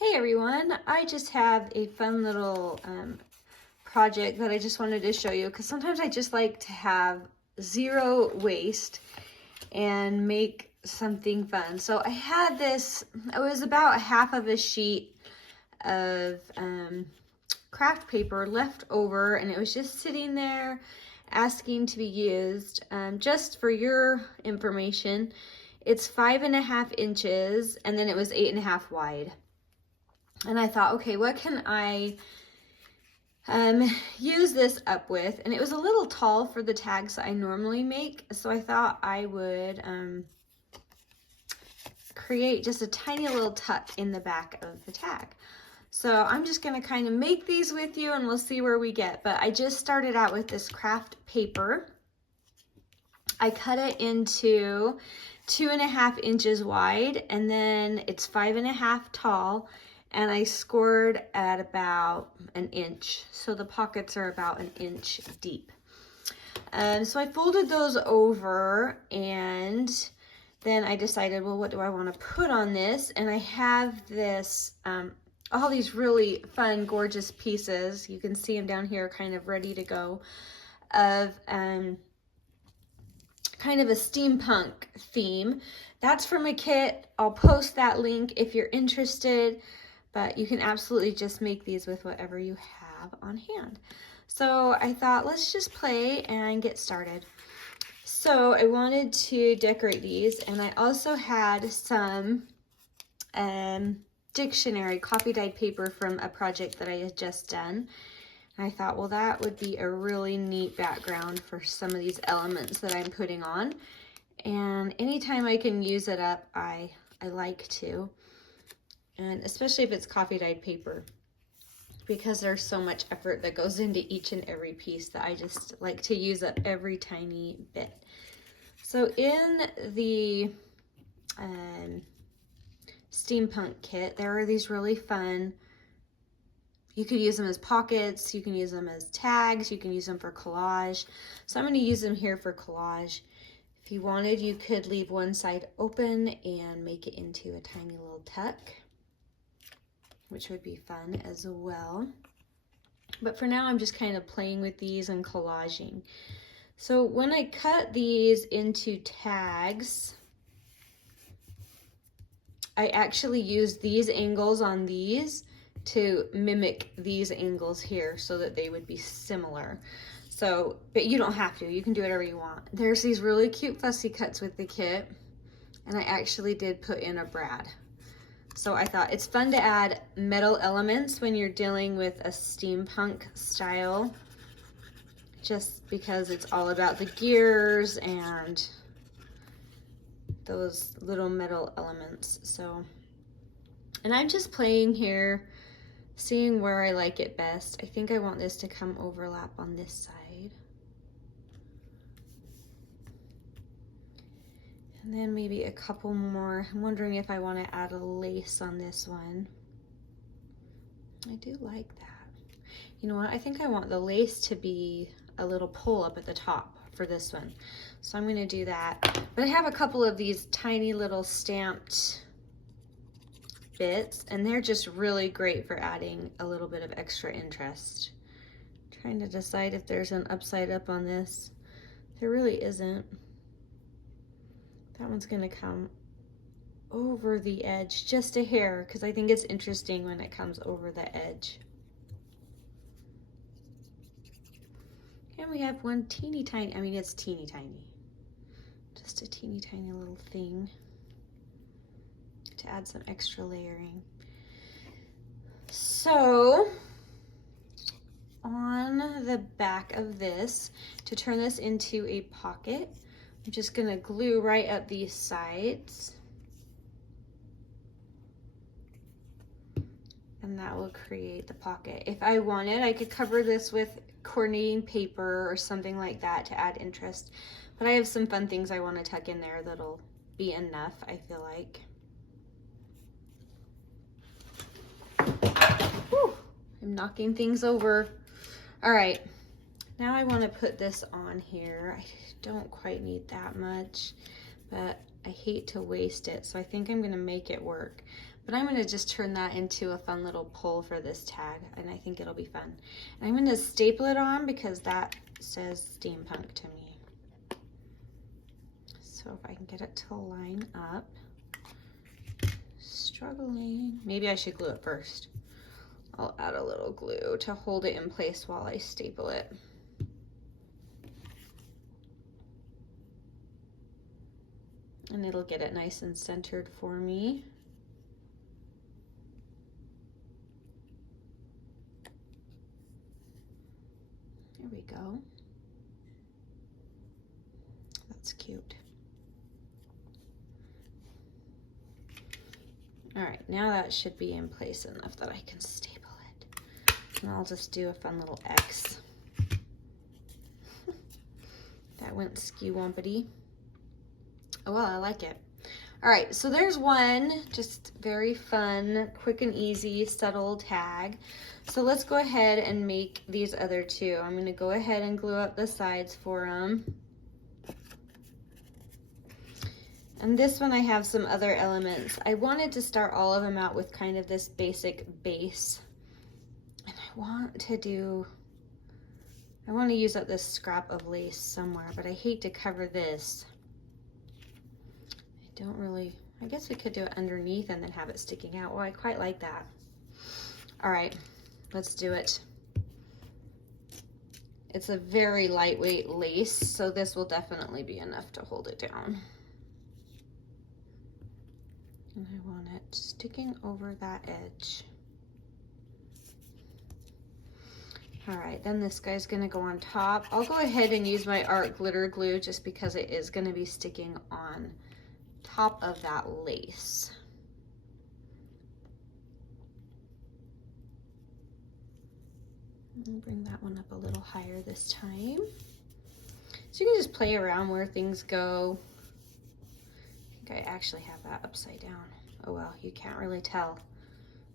Hey everyone, I just have a fun little project that I just wanted to show you because sometimes I just like to have zero waste and make something fun. So I had this, it was about half of a sheet of craft paper left over, and it was just sitting there asking to be used. Just for your information, it's 5.5 inches and then it was 8.5 wide. And I thought, okay, what can I use this up with? And it was a little tall for the tags I normally make, so I thought I would create just a tiny little tuck in the back of the tag. So I'm just going to kind of make these with you and we'll see where we get. But I just started out with this craft paper. I cut it into 2.5 inches wide, and then it's 5.5 tall. And I scored at about an inch. So the pockets are about an inch deep. So I folded those over, and then I decided, well, what do I want to put on this? And I have this, all these really fun, gorgeous pieces. You can see them down here kind of ready to go, of kind of a steampunk theme. That's from a kit. I'll post that link if you're interested. But you can absolutely just make these with whatever you have on hand. So I thought, let's just play and get started. So I wanted to decorate these, and I also had some dictionary coffee dyed paper from a project that I had just done. And I thought, well, that would be a really neat background for some of these elements that I'm putting on. And anytime I can use it up, I like to. And especially if it's coffee dyed paper, because there's so much effort that goes into each and every piece that I just like to use up every tiny bit. So in the steampunk kit, there are these really fun, you could use them as pockets, you can use them as tags, you can use them for collage. So I'm going to use them here for collage. If you wanted, you could leave one side open and make it into a tiny little tuck, which would be fun as well. But for now, I'm just kind of playing with these and collaging. So when I cut these into tags, I actually use these angles on these to mimic these angles here so that they would be similar. So, but you don't have to, you can do whatever you want. There's these really cute fussy cuts with the kit, and I actually did put in a brad. So I thought it's fun to add metal elements when you're dealing with a steampunk style, just because it's all about the gears and those little metal elements. So, and I'm just playing here, seeing where I like it best. I think I want this to come overlap on this side. And then maybe a couple more. I'm wondering if I want to add a lace on this one. I do like that. You know what? I think I want the lace to be a little pull up at the top for this one. So I'm going to do that. But I have a couple of these tiny little stamped bits, and they're just really great for adding a little bit of extra interest. I'm trying to decide if there's an upside up on this. There really isn't. That one's gonna come over the edge just a hair, because I think it's interesting when it comes over the edge. And we have one teeny tiny, I mean it's teeny tiny, just a teeny tiny little thing to add some extra layering. So on the back of this, to turn this into a pocket, I'm just gonna glue right up these sides, and that will create the pocket. If I wanted, I could cover this with coordinating paper or something like that to add interest, but I have some fun things I want to tuck in there that'll be enough, I feel like. Whew, I'm knocking things over. All right, now I want to put this on here. I don't quite need that much, but I hate to waste it, so I think I'm gonna make it work. But I'm gonna just turn that into a fun little pull for this tag, and I think it'll be fun. And I'm gonna staple it on because that says Steampunk to me. So if I can get it to line up. Struggling. Maybe I should glue it first. I'll add a little glue to hold it in place while I staple it. And it'll get it nice and centered for me. There we go. That's cute. All right, now that should be in place enough that I can staple it. And I'll just do a fun little X. That went skew-wumpity. Oh well, I like it. All right, so there's one just very fun, quick and easy, subtle tag. So let's go ahead and make these other two. I'm gonna go ahead and glue up the sides for them. And this one I have some other elements. I wanted to start all of them out with kind of this basic base. And I want to use up this scrap of lace somewhere, but I hate to cover this. I don't really, I guess we could do it underneath and then have it sticking out. Well, I quite like that. All right, let's do it. It's a very lightweight lace, so this will definitely be enough to hold it down. And I want it sticking over that edge. All right, then this guy's gonna go on top. I'll go ahead and use my art glitter glue just because it is gonna be sticking on top of that lace. I'll bring that one up a little higher this time. So you can just play around where things go. I think I actually have that upside down. Oh well, you can't really tell,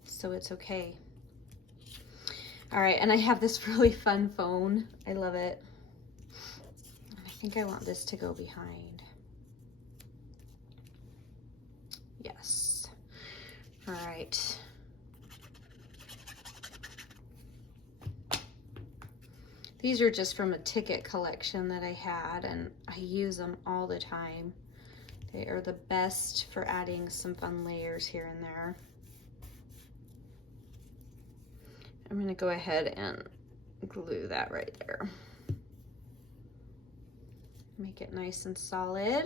so it's okay. All right, and I have this really fun phone. I love it. And I think I want this to go behind. Yes. All right. These are just from a ticket collection that I had, and I use them all the time. They are the best for adding some fun layers here and there. I'm gonna go ahead and glue that right there. Make it nice and solid.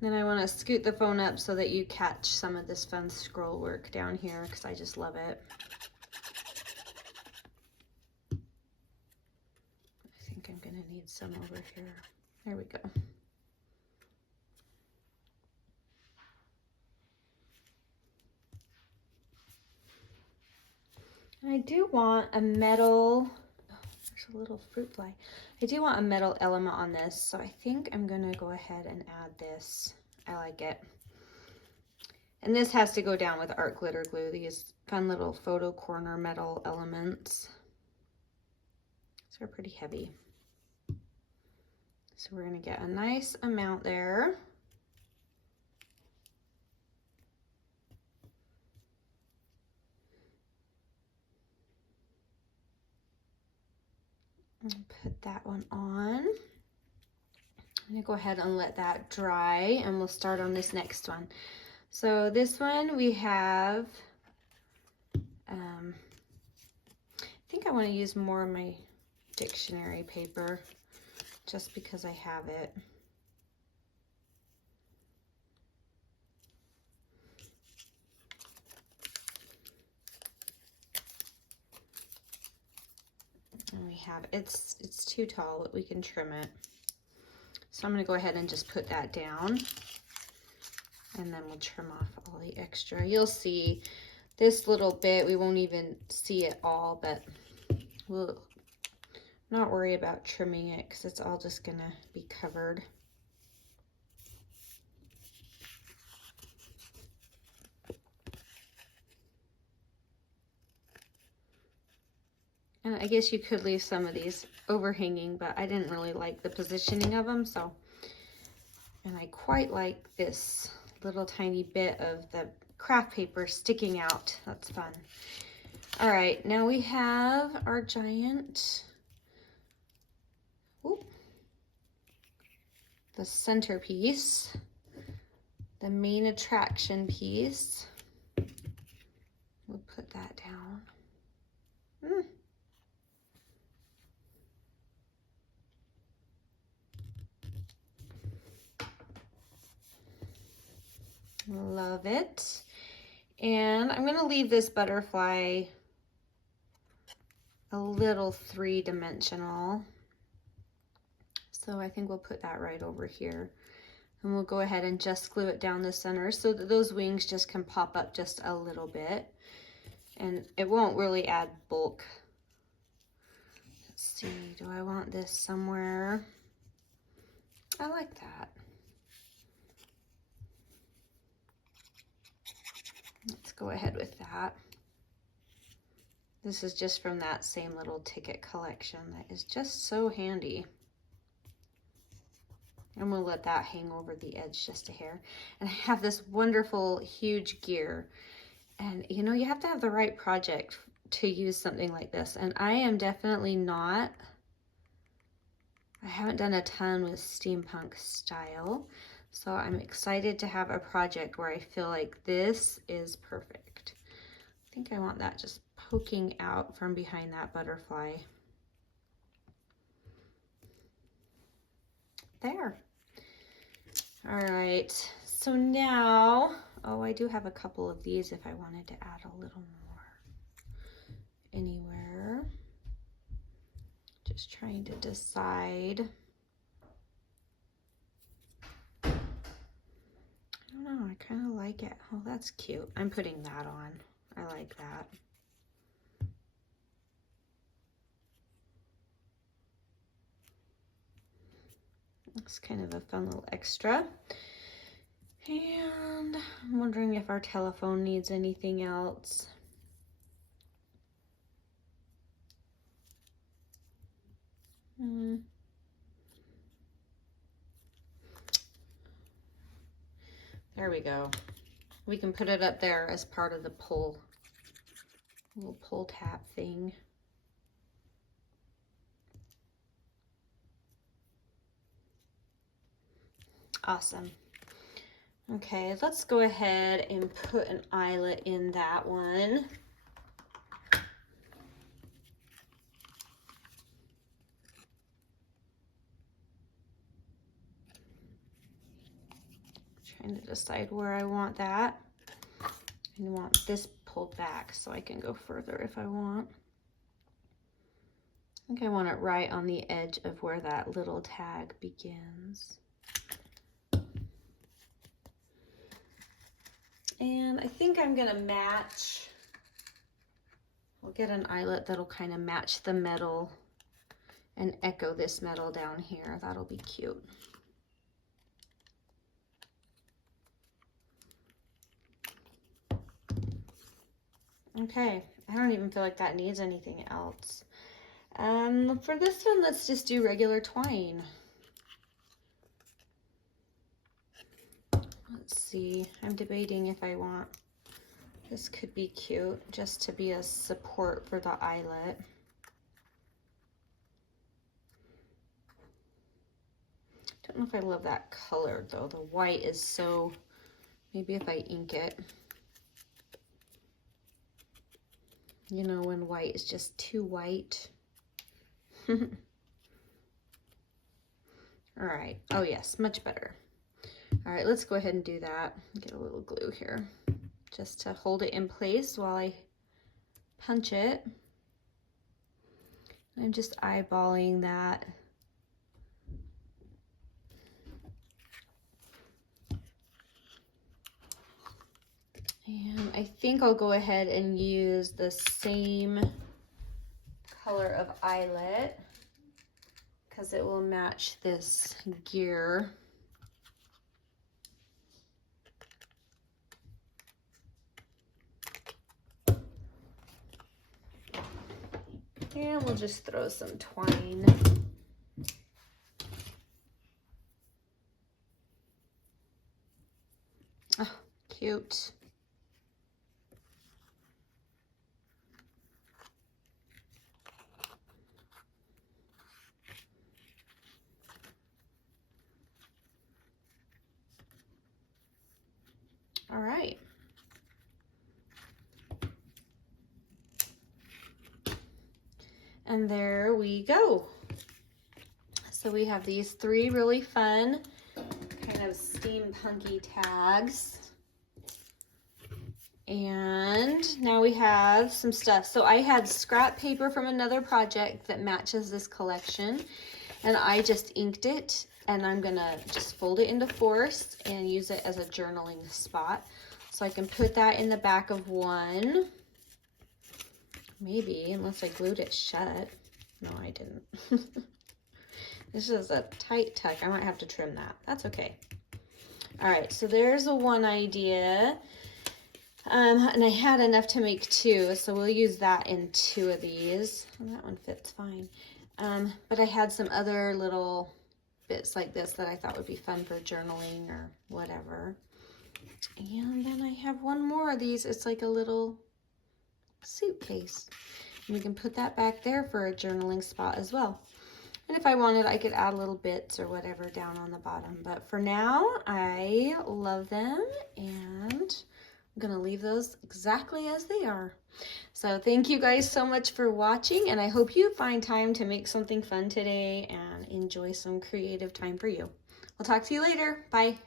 Then I wanna scoot the phone up so that you catch some of this fun scroll work down here because I just love it. I think I'm gonna need some over here. There we go. I do want a metal, oh, there's a little fruit fly. I do want a metal element on this, so I think I'm gonna go ahead and add this. I like it. And this has to go down with art glitter glue, these fun little photo corner metal elements. These are pretty heavy. So we're gonna get a nice amount there. Put that one on. I'm gonna go ahead and let that dry and we'll start on this next one. So this one we have, I think I want to use more of my dictionary paper just because I have it. And we have, it's too tall, but we can trim it. So I'm gonna go ahead and just put that down and then we'll trim off all the extra. You'll see this little bit, we won't even see it all, but we'll not worry about trimming it because it's all just gonna be covered. And I guess you could leave some of these overhanging, but I didn't really like the positioning of them, so And I quite like this little tiny bit of the craft paper sticking out. That's fun. All right, now we have our giant, the centerpiece, the main attraction piece. We'll put that down. Love it. And I'm gonna leave this butterfly a little three-dimensional. So I think we'll put that right over here. And we'll go ahead and just glue it down the center so that those wings just can pop up just a little bit. And it won't really add bulk. Let's see, do I want this somewhere? I like that. Let's go ahead with that. This is just from that same little ticket collection that is just so handy. I'm gonna let that hang over the edge just a hair. And I have this wonderful, huge gear. And you know, you have to have the right project to use something like this. And I am definitely not, I haven't done a ton with steampunk style. So I'm excited to have a project where I feel like this is perfect. I think I want that just poking out from behind that butterfly. There. All right, so now, oh, I do have a couple of these if I wanted to add a little more anywhere. Just trying to decide. I don't know, I kind of like it. Oh, that's cute. I'm putting that on. I like that. Looks kind of a fun little extra. And I'm wondering if our telephone needs anything else. There we go. We can put it up there as part of the pull, little pull tab thing. Awesome. Okay, let's go ahead and put an eyelet in that one. Trying to decide where I want that. I want this pulled back so I can go further if I want. I think I want it right on the edge of where that little tag begins. And I think I'm gonna match, I'll get an eyelet that'll kind of match the metal and echo this metal down here. That'll be cute. Okay, I don't even feel like that needs anything else. For this one, let's just do regular twine. Let's see, I'm debating if I want, this could be cute just to be a support for the eyelet. Don't know if I love that color though. The white is so, maybe if I ink it. You know, when white is just too white. All right, oh yes, much better. All right, let's go ahead and do that. Get a little glue here just to hold it in place while I punch it. I'm just eyeballing that. And I think I'll go ahead and use the same color of eyelet because it will match this gear. And we'll just throw some twine. All right. And there we go. So we have these 3 really fun kind of steampunky tags. And now we have some stuff. So I had scrap paper from another project that matches this collection, and I just inked it, and I'm gonna just fold it into 4s and use it as a journaling spot. So I can put that in the back of one. Maybe, unless I glued it shut. No, I didn't. This is a tight tuck. I might have to trim that. That's okay. All right, so there's one idea. And I had enough to make 2, so we'll use that in 2 of these. And that one fits fine. But I had some other little bits like this that I thought would be fun for journaling or whatever. And then I have one more of these. It's like a little suitcase. And we can put that back there for a journaling spot as well. And if I wanted, I could add little bits or whatever down on the bottom. But for now, I love them, and I'm gonna leave those exactly as they are. So thank you guys so much for watching, and I hope you find time to make something fun today and enjoy some creative time for you. We'll talk to you later. Bye.